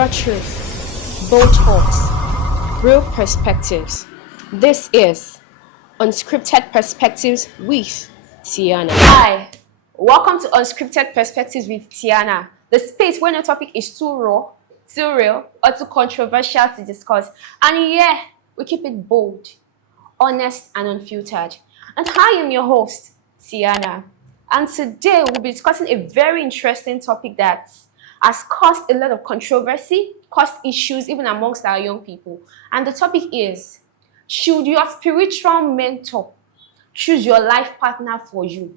Raw truth, bold talks, real perspectives. This is Unscripted Perspectives with Tiana. Hi, welcome to Unscripted Perspectives with Tiana, the space where no topic is too raw, too real, or too controversial to discuss. And yeah, we keep it bold, honest, and unfiltered. And I am your host, Tiana. And today we'll be discussing a very interesting topic that has caused a lot of controversy, caused issues even amongst our young people. And the topic is, should your spiritual mentor choose your life partner for you?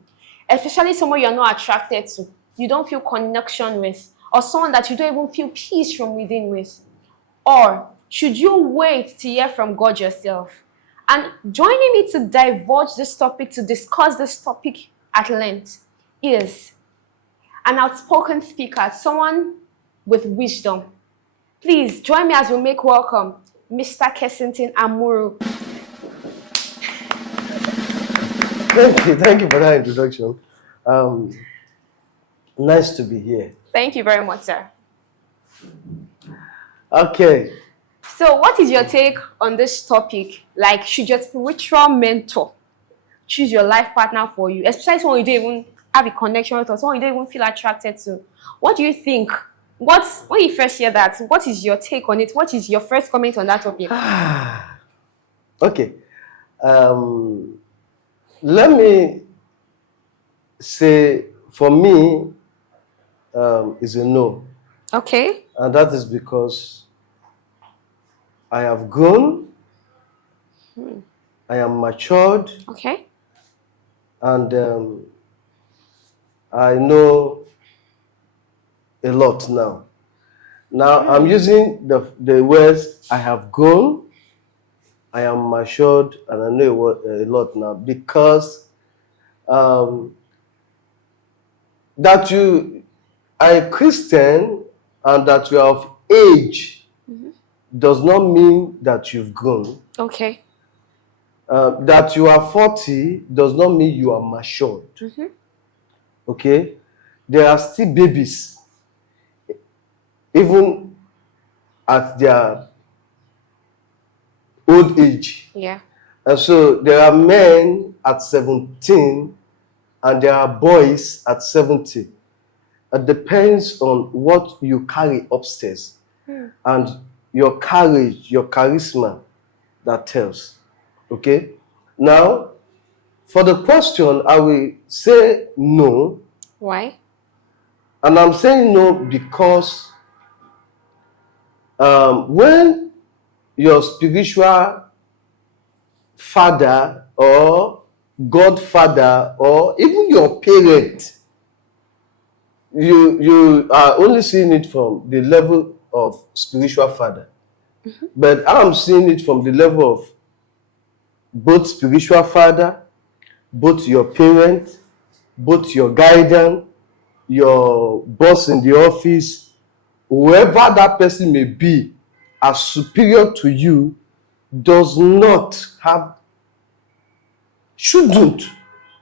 Especially someone you're not attracted to, you don't feel connection with, or someone that you don't even feel peace from within with. Or should you wait to hear from God yourself? And joining me to divulge this topic, to discuss this topic at length, is an outspoken speaker, someone with wisdom. Please join me as we make welcome Mr. Kessington Amuru. Thank you for that introduction. Nice to be here. Thank you very much, sir. Okay. So what is your take on this topic? Like, should your spiritual mentor choose your life partner for you? Especially someone you don't even have a connection with, or someone you don't even feel attracted to. What do you think? When you first hear that, what is your take on it? What is your first comment on that topic? Okay. Let me say, for me, is a no. Okay. And that is because I have grown, I am matured, Okay. and I know a lot now. Now I'm using the words I have grown, I am matured, and I know a lot now because that you are a Christian and that you are of age does not mean that you've grown. Okay. That you are 40 does not mean you are matured. Okay? There are still babies, even at their old age. Yeah. And so there are men at 17 and there are boys at 70. It depends on what you carry upstairs and your courage, your charisma that tells. Okay? Now, for the question, I will say no. Why? And I'm saying no because when your spiritual father or godfather or even your parent, you are only seeing it from the level of spiritual father. But I'm seeing it from the level of both spiritual father, both your parent, both your guardian, your boss in the office, whoever that person may be, as superior to you, shouldn't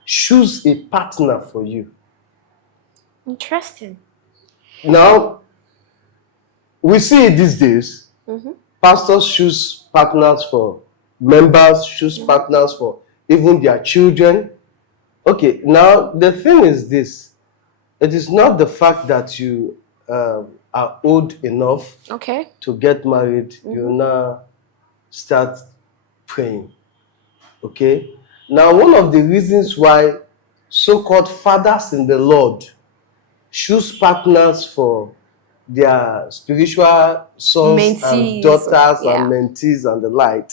choose a partner for you. Interesting. Now, we see it these days. Pastors choose partners for members, choose partners for even their children. Okay, now the thing is this. It is not the fact that you are old enough to get married, you now start praying. Okay? Now, one of the reasons why so-called fathers in the Lord choose partners for their spiritual sons and daughters and mentees and the like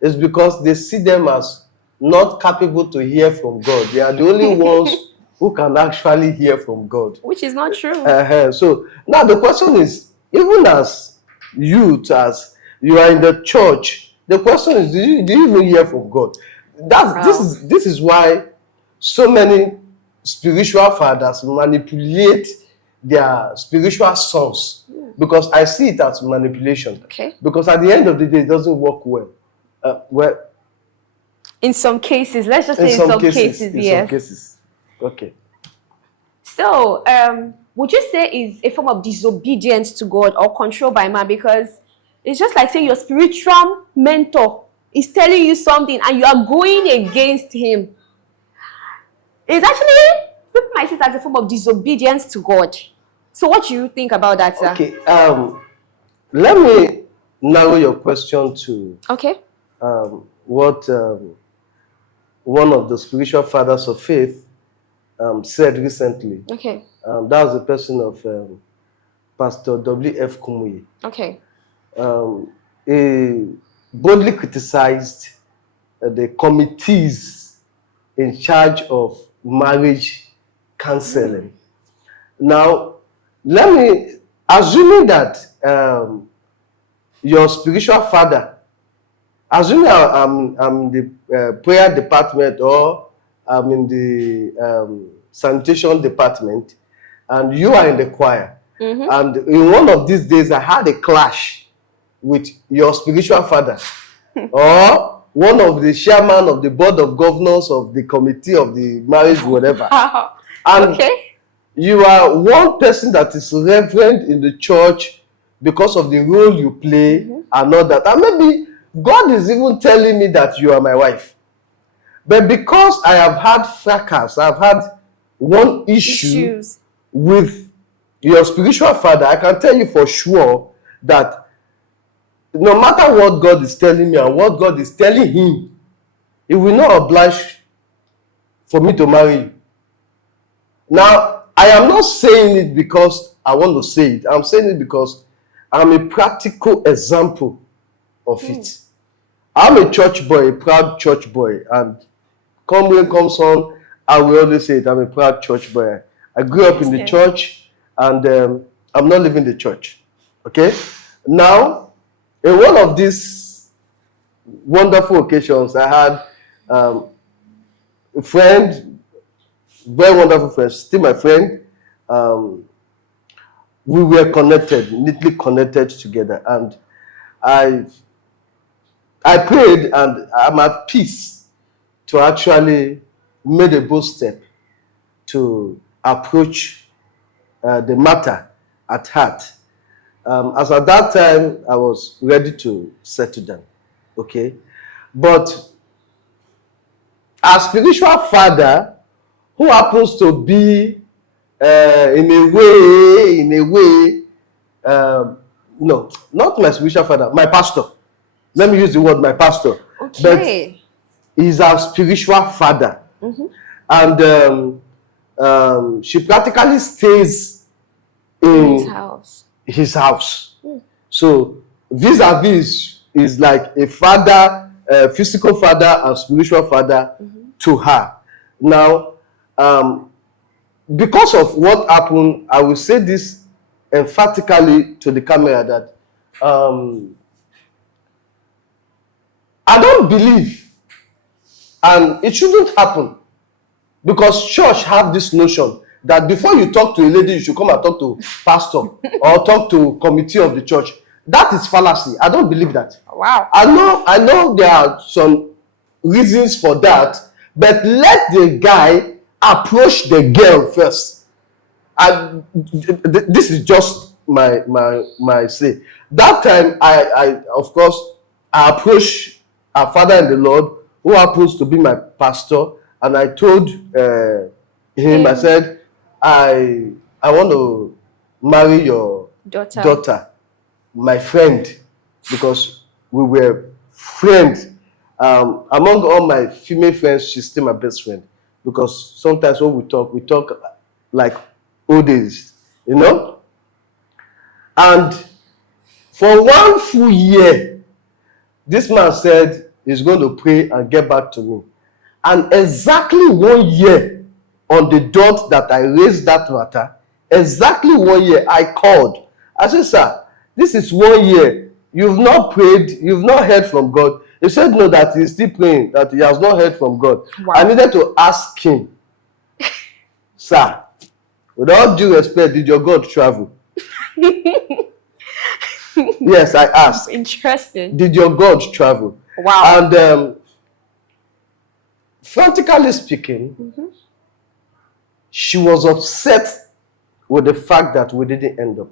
is because they see them as not capable to hear from God. They are the only ones who can actually hear from God. Which is not true. So now the question is, even as youth, as you are in the church, the question is, do you even hear from God? This is why so many spiritual fathers manipulate their spiritual sons, because I see it as manipulation. Okay. Because at the end of the day, it doesn't work well. In some cases, let's just say in some cases, yes. Okay. So, would you say is a form of disobedience to God or control by man? Because it's just like saying your spiritual mentor is telling you something and you are going against him. It's actually, people might see it as a form of disobedience to God. So what do you think about that, sir? Okay, let me narrow your question to Okay. what one of the spiritual fathers of faith said recently. Okay. That was the person of Pastor W.F. Kumuyi. Okay. He boldly criticized the committees in charge of marriage counseling. Now, let me, assuming that your spiritual father, assuming I'm in the prayer department or I'm in the sanitation department, and you are in the choir, and in one of these days I had a clash with your spiritual father or one of the chairman of the board of governors of the committee of the marriage, whatever. And Okay. you are one person that is reverend in the church because of the role you play and all that. And maybe God is even telling me that you are my wife. But because I have had fracas, I've had one issue with your spiritual father, I can tell you for sure that no matter what God is telling me and what God is telling him, he will not oblige for me to marry you. Now, I am not saying it because I want to say it. I'm saying it because I'm a practical example of it. I'm a church boy, a proud church boy, and come when comes on, I will always say it. I'm a proud church boy. I grew up in the church, and I'm not leaving the church. Okay? Now, in one of these wonderful occasions, I had a friend, very wonderful friend, still my friend. We were connected, neatly connected together, and I prayed, and I'm at peace to actually make a bold step to approach the matter at heart. As at that time, I was ready to settle down. Okay, but our spiritual father, who happens to be in a way, no, not my spiritual father, my pastor. Let me use the word my pastor. Okay. But he's our spiritual father. And she practically stays in his house. So vis-a-vis is like a father, a physical father and spiritual father to her. Now, because of what happened, I will say this emphatically to the camera that I don't believe, and it shouldn't happen, because church have this notion that before you talk to a lady, you should come and talk to pastor or talk to committee of the church. That is fallacy. I don't believe that. Wow. I know there are some reasons for that, but let the guy approach the girl first. And this is just my say. That time, I of course, I approached our father in the Lord, who happens to be my pastor, and I told him, I said, I want to marry your daughter, my friend, because we were friends. Among all my female friends, she's still my best friend, because sometimes when we talk like old days, you know. And for 1 full year, this man said he's going to pray and get back to me. And exactly 1 year on the dot that I raised that matter, exactly 1 year, I called. I said, sir, this is 1 year. You've not prayed, you've not heard from God. He said, no, that he's still praying, that he has not heard from God. Wow. I needed to ask him, sir, with all due respect, did your God travel? Yes, I asked. Interesting. Did your God travel? Wow. And frantically speaking, she was upset with the fact that we didn't end up.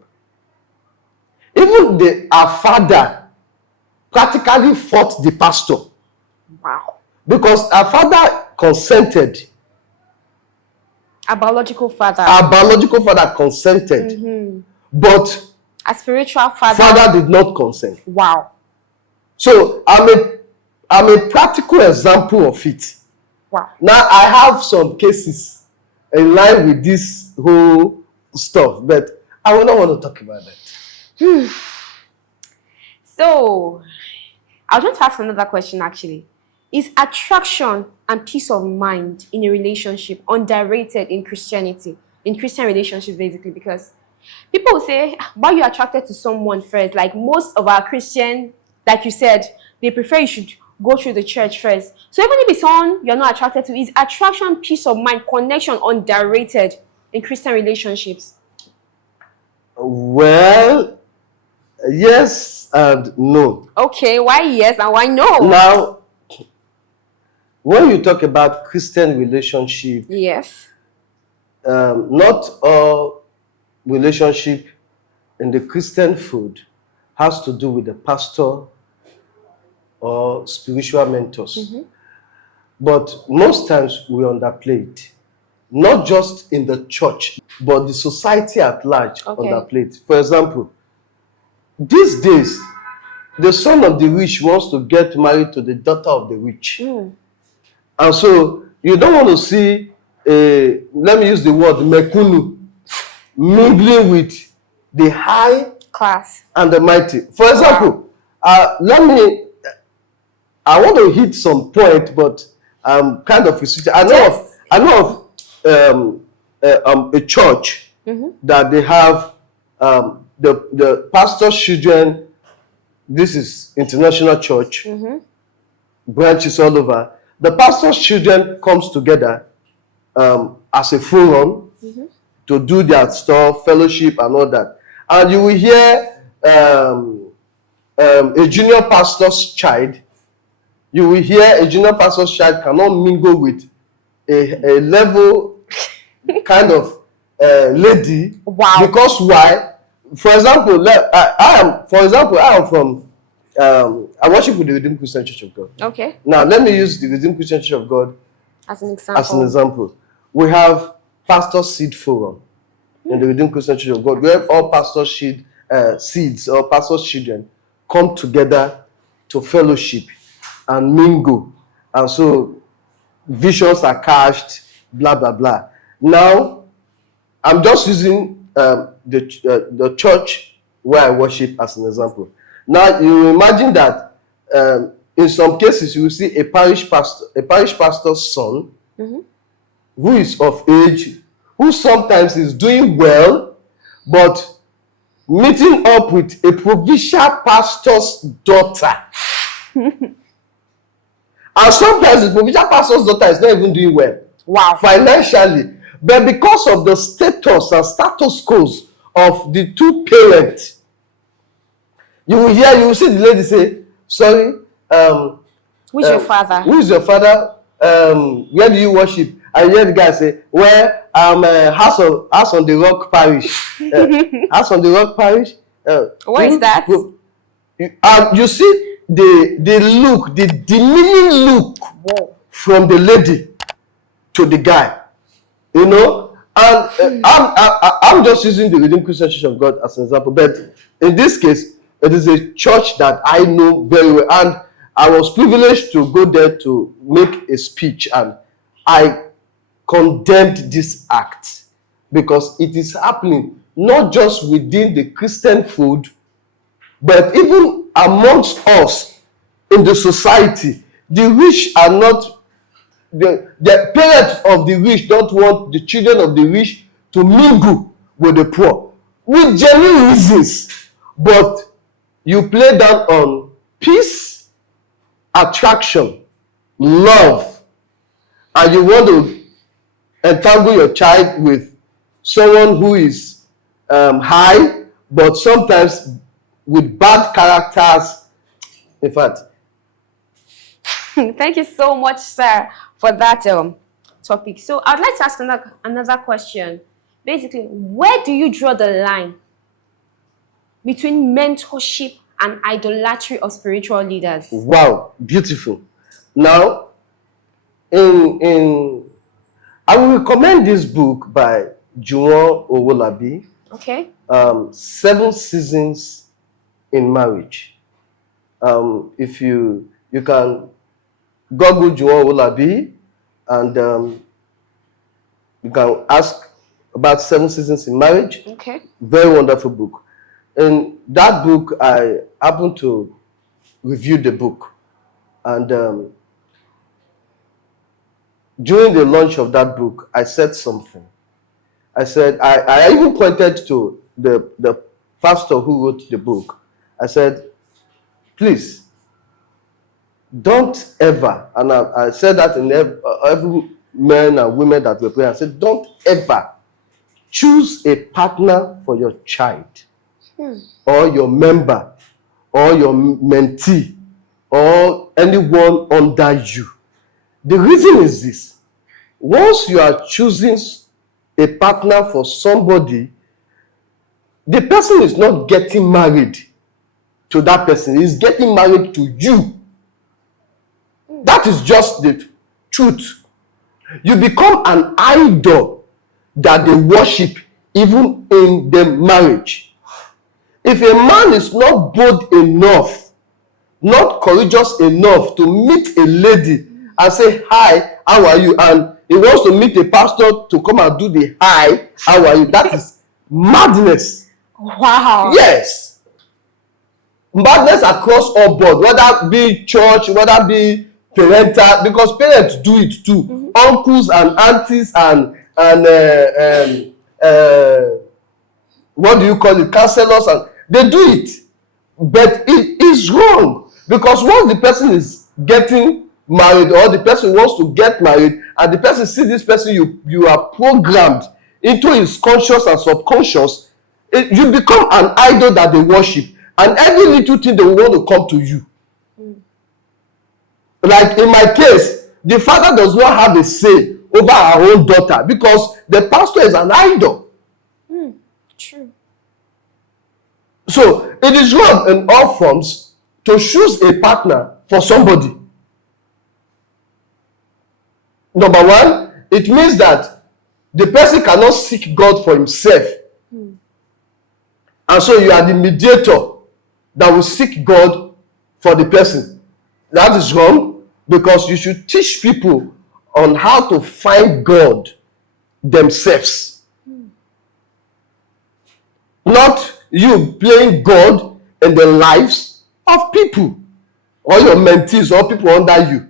Even our father practically fought the pastor. Wow. Because our father consented. A biological father. Our biological father consented. But a spiritual father did not consent. Wow. So I'm a practical example of it. Wow. Now I have some cases in line with this whole stuff, but I will not want to talk about that. So I was going to ask another question actually. Is attraction and peace of mind in a relationship underrated in Christianity? In Christian relationships, basically, because people will say, why are you attracted to someone first? Like most of our Christian, like you said, they prefer you should go through the church first. So even if it's someone you're not attracted to, is attraction, peace of mind, connection underrated in Christian relationships? Well, yes and no. Okay, why yes and why no? Now, when you talk about Christian relationship, yes, not all relationship in the Christian fold has to do with the pastor or spiritual mentors. But most times we underplay it. Not just in the church, but the society at large underplay it. For example, these days, the son of the rich wants to get married to the daughter of the rich. And so you don't want to see let me use the word mekunu mingling with the high class and the mighty. For example, I want to hit some point, but I'm kind of I know of a church that they have the pastor's children. This is international church, branches all over. The pastor's children comes together as a forum to do their stuff, fellowship and all that. And you will hear a junior pastor's child. You will hear a junior pastor's child cannot mingle with a level kind of lady. Wow. Because why? For example, I am from I worship with the Redeemed Christian Church of God. Okay. Now let me use the Redeemed Christian Church of God as an example. We have Pastor Seed Forum in the Redeemed Christian Church of God, where all pastor seeds or pastors' children come together to fellowship and mingle. And so visions are cast, blah, blah, blah. Now, I'm just using the church where I worship as an example. Now, you imagine that in some cases, you will see a parish pastor's son who is of age, who sometimes is doing well, but meeting up with a provincial pastor's daughter. And sometimes the provincial pastor's daughter is not even doing well. Wow. Financially. But because of the status and status quos of the two parents, you will see the lady say, sorry, who's your father? Who is your father? Where do you worship? And you hear the guy say, well, I'm House on the Rock Parish. House on the Rock Parish. Where is that? And you see the look, the demeaning look from the lady to the guy. You know? And I'm just using the Redeemed Christian Church of God as an example. But in this case, it is a church that I know very well. And I was privileged to go there to make a speech. And I condemned this act because it is happening not just within the Christian fold, but even amongst us in the society. The rich are not, the parents of the rich don't want the children of the rich to mingle with the poor with genuine reasons. But you play down on peace, attraction, love, and you want to entangle your child with someone who is high, but sometimes with bad characters. In fact, thank you so much, sir, for that topic. So I'd like to ask another question. basically, where do you draw the line between mentorship and idolatry of spiritual leaders? Wow, beautiful. Now, in I will recommend this book by Juwon Owolabi, Okay. 7 Seasons in Marriage. If you can Google Juwon Owolabi, and you can ask about 7 Seasons in Marriage. Okay. Very wonderful book. In that book, I happened to review the book, and during the launch of that book, I said something. I said, I even pointed to the pastor who wrote the book. I said, please, don't ever, and I said that in every men and women that were praying, I said, don't ever choose a partner for your child, or your member, or your mentee, or anyone under you. The reason is this: once you are choosing a partner for somebody, the person is not getting married to that person, he's getting married to you. That is just the truth. You become an idol that they worship even in the marriage. If a man is not bold enough, not courageous enough to meet a lady and say, hi, how are you? And he wants to meet a pastor to come and do the hi, how are you? That is madness. Wow. Yes. Madness across all board, whether be church, whether be parental, because parents do it too. Uncles and aunties and what do you call it, counselors, and they do it. But it is wrong, because once the person is getting married, or the person wants to get married, and the person sees this person you are programmed into his conscious and subconscious, you become an idol that they worship, and every little thing they want to come to you. Like in my case, the father does not have a say over our own daughter because the pastor is an idol. True. So it is wrong in all forms to choose a partner for somebody. Number one, it means that the person cannot seek God for himself. And so you are the mediator that will seek God for the person. That is wrong, because you should teach people on how to find God themselves. Not you playing God in the lives of people, or your mentees, or people under you.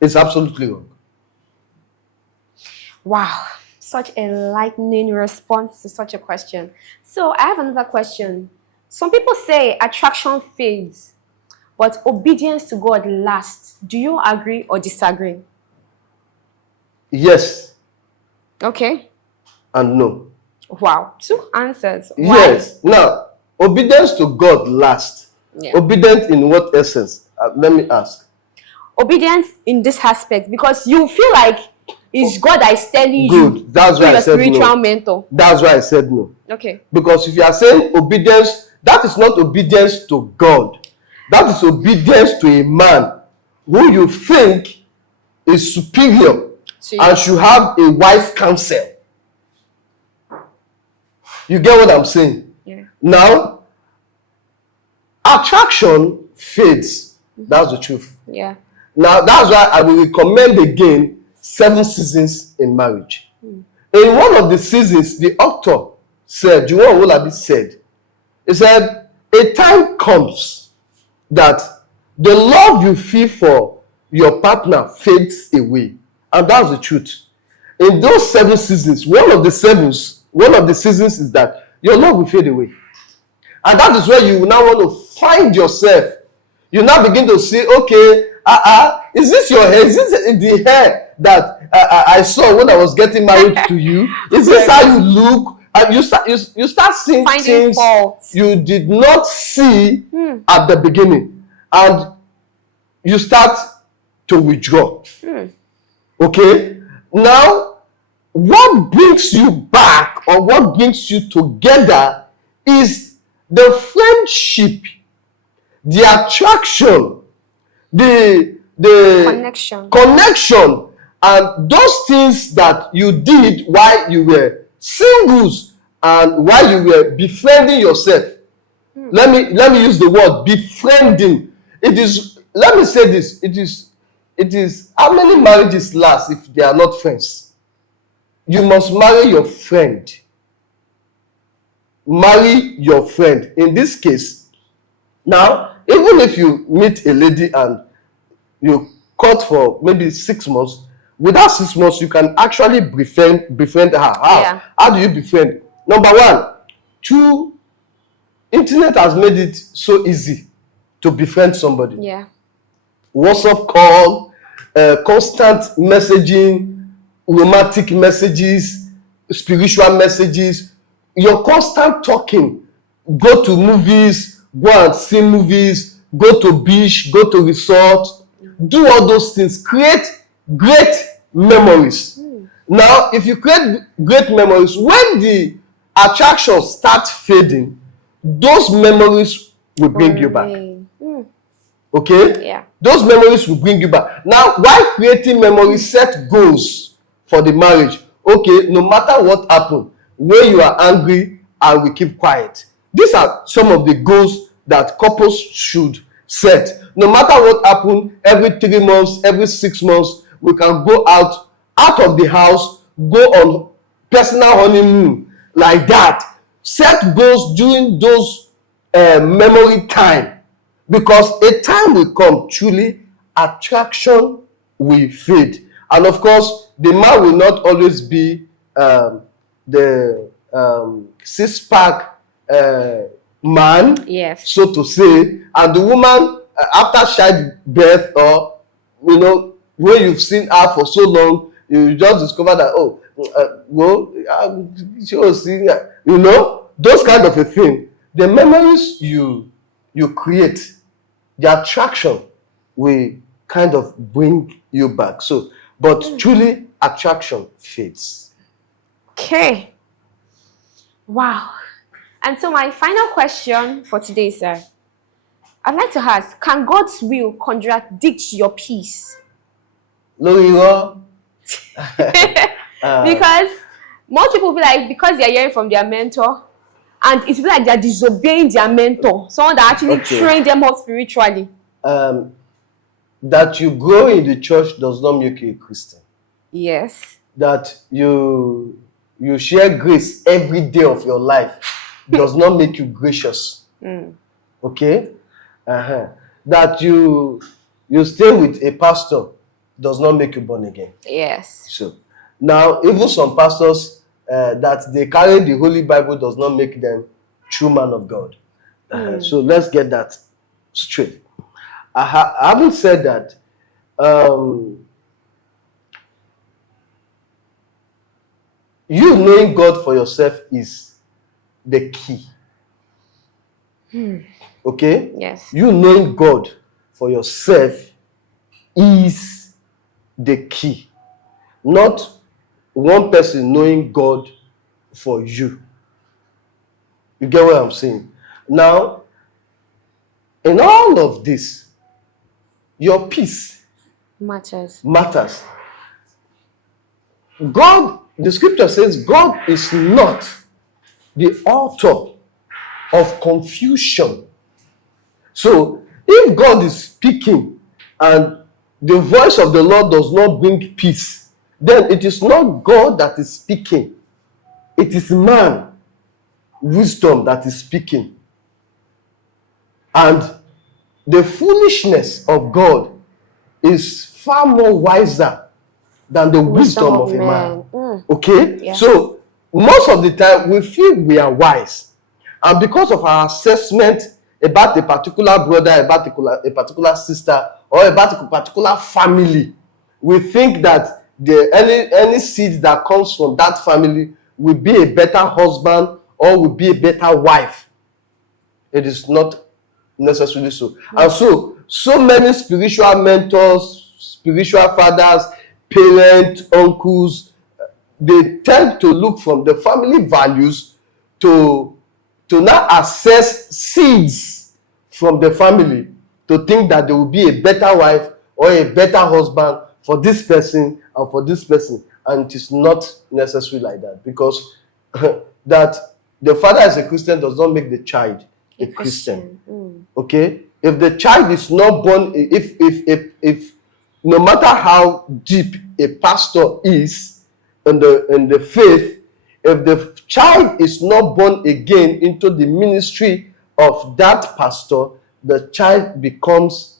It's absolutely wrong. Wow. Such a lightning response to such a question. So I have another question. Some people say attraction fades, but obedience to God lasts. Do you agree or disagree? Yes Okay. and no. Wow. 2 answers. Why? Yes. Now, obedience to God lasts. Yeah. Obedient in what essence? Let me ask. Obedience in this aspect, because you feel like it's God that is telling you Good. That's through why I your said spiritual no. mentor. That's why I said no. Okay. Because if you are saying obedience, that is not obedience to God. That is obedience to a man who you think is superior and should have a wise counsel. You get what I'm saying? Yeah. Now, attraction fades. That's the truth. Yeah. Now, that's why I will recommend again 7 Seasons in Marriage. In one of the seasons, the author said, Juwon Owolabi said, he said, a time comes that the love you feel for your partner fades away. And that's the truth. In those 7 seasons, one of the seasons is that your love will fade away. And that is where you now want to find yourself. You now begin to say, okay, is this your hair? Is this the hair that I saw when I was getting married to you? Is this how you look? And you start seeing Finding things faults you did not see at the beginning, and you start to withdraw. Okay, now what brings you back or what brings you together is the friendship, the attraction, the connection, and those things that you did while you were singles and while you were befriending yourself. Let me use the word befriending. It is, let me say this, it is how many marriages last if they are not friends? You must marry your friend. Marry your friend. In this case, now, even if you meet a lady and you court for maybe 6 months, without 6 months, you can actually befriend her. How do you befriend? Number one, internet has made it so easy to befriend somebody. Yeah. WhatsApp call, constant messaging, romantic messages, spiritual messages, your constant talking. Go to movies, go and see movies, go to beach, go to resort, do all those things, create great memories. Now, if you create great memories, when the attraction starts fading, those memories will bring you back. Okay? Yeah. Those memories will bring you back. Now, while creating memories, set goals for the marriage. Okay, no matter what happens, when you are angry, I will keep quiet. These are some of the goals that couples should set. No matter what happens, every 3 months, every 6 months, we can go out of the house, go on personal honeymoon like that. Set goals during those memory time, because a time will come, truly attraction will fade, and of course the man will not always be the six-pack man, yes, so to say, and the woman after childbirth, or when you've seen her for so long, you just discover that she was seeing, those kind of a thing. The memories you create, the attraction will kind of bring you back. So, but truly attraction fades. Okay. Wow. And so my final question for today, sir, I'd like to ask, can God's will contradict your peace? No, because most people feel like, because they're hearing from their mentor, and it feels like they're disobeying their mentor, someone that actually trained them up spiritually. That you grow in the church does not make you a Christian. Yes. That you share grace every day of your life does not make you gracious. Okay? That you stay with a pastor does not make you born again. Yes. So now, even some pastors that they carry the Holy Bible does not make them true man of God. So let's get that straight. Having said that, you knowing God for yourself is the key. Okay? Yes. You knowing God for yourself is the key. Not one person knowing God for you. You get what I'm saying? Now, in all of this, your peace matters. God, the scripture says, God is not the author of confusion. So, if God is speaking and the voice of the Lord does not bring peace, then it is not God that is speaking. It is man, wisdom, that is speaking. And the foolishness of God is far more wiser than the wisdom of a man. Okay? Yeah. So, most of the time, we feel we are wise. And because of our assessment about a particular brother, about a particular sister, or about a particular family, we think that any seed that comes from that family will be a better husband or will be a better wife. It is not necessarily so. And so many spiritual mentors, spiritual fathers, parents, uncles, they tend to look from the family values to now assess seeds from the family to think that they will be a better wife or a better husband for this person and for this person. And it is not necessary like that, because that the father as a Christian does not make the child a Christian. Okay? If the child is not born, if no matter how deep a pastor is in the faith, if the child is not born again into the ministry of that pastor, the child becomes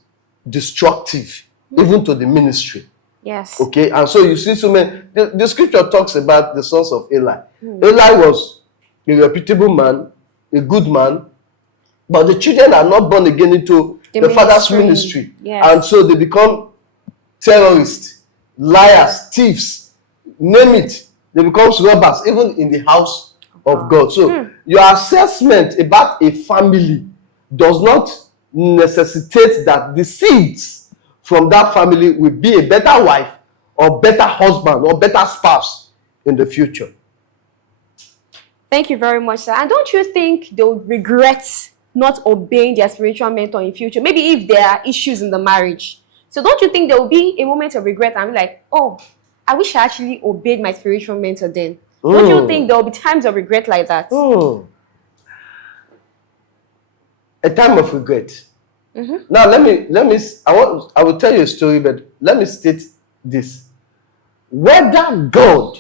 destructive even to the ministry. Yes. Okay, and so you see so many. The scripture talks about the sons of Eli. Eli was a reputable man, a good man, but the children are not born again into the father's ministry. Yes. And so they become terrorists, liars, thieves, name it. They become robbers, even in the house of God. So your assessment about a family does not necessitate that the seeds from that family will be a better wife or better husband or better spouse in the future. Thank you very much, sir. And don't you think they would regret not obeying their spiritual mentor in future? Maybe if there are issues in the marriage. So don't you think there will be a moment of regret and be like, oh, I wish I actually obeyed my spiritual mentor then? Don't you think there will be times of regret like that? A time of regret. Now I will tell you a story, but let me state this. Whether God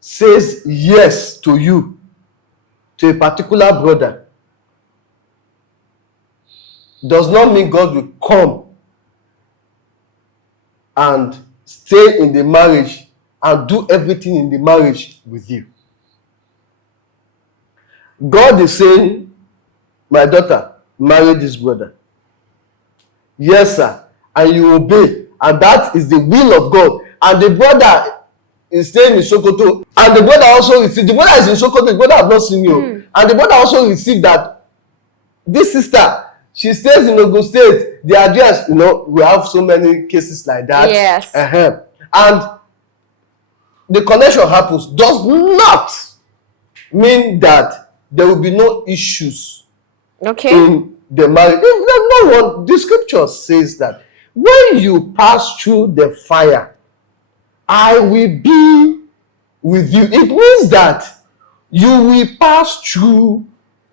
says yes to you, to a particular brother, does not mean God will come and stay in the marriage and do everything in the marriage with you. God is saying, my daughter, marry this brother. Yes, sir. And you obey. And that is the will of God. And the brother is staying in Sokoto. And the brother also received. The brother is in Sokoto. The brother has not seen you. And the brother also received that this sister, she stays in Ogun State. The address, we have so many cases like that. Yes. And the connection happens. Does not mean that there will be no issues in the marriage. No one, the scripture says that when you pass through the fire, I will be with you. It means that you will pass through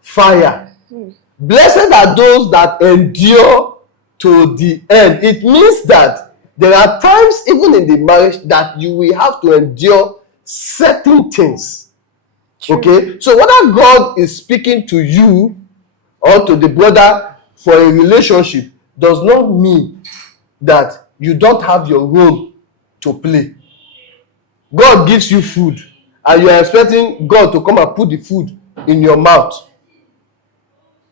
fire. Blessed are those that endure to the end. It means that there are times, even in the marriage, that you will have to endure certain things. Okay? So whether God is speaking to you or to the brother for a relationship does not mean that you don't have your role to play. God gives you food and you are expecting God to come and put the food in your mouth.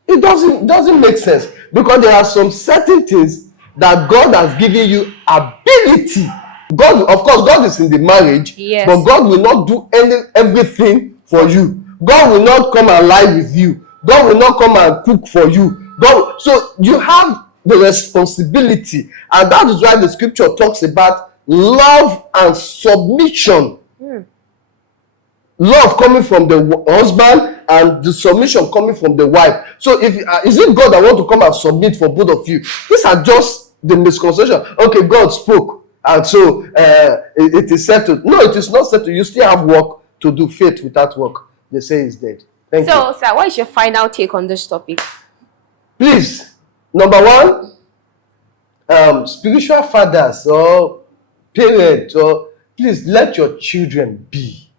It doesn't make sense, because there are some certain things that God has given you ability. God, of course, God is in the marriage, but God will not do everything for you. God will not come and lie with you. God will not come and cook for you. So you have the responsibility, and that is why the scripture talks about love and submission. Love coming from the husband and the submission coming from the wife. So if is it God that want to come and submit for both of you? These are just the misconception. Okay, God spoke, and so it is settled. No, it is not settled. You still have work to do. Faith without work, they say, is dead. Thank you. So, sir, what is your final take on this topic? Please, number one, spiritual fathers or parents, or please let your children be.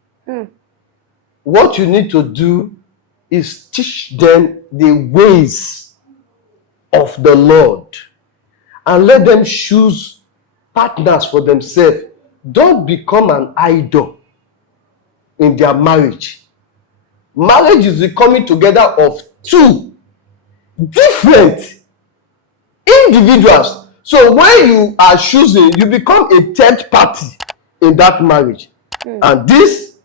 What you need to do is teach them the ways of the Lord and let them choose partners for themselves. Don't become an idol in their marriage. Marriage is the coming together of two different individuals. So when you are choosing, you become a third party in that marriage. And this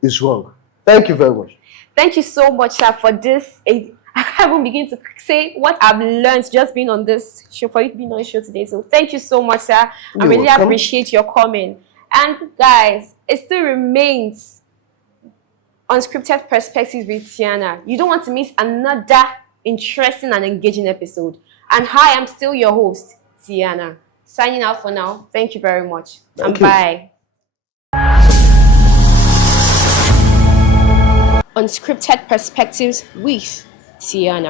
is wrong. Thank you very much. Thank you so much, sir, for this. I can't even begin to say what I've learned just being on this show, for you to be on the show today. So thank you so much, sir. I really appreciate your comment. And guys, it still remains Unscripted Perspectives with Tiana. You don't want to miss another interesting and engaging episode. And hi, I'm still your host, Tiana. Signing out for now. Thank you very much. Thank you. Bye. Unscripted Perspectives with Tiana.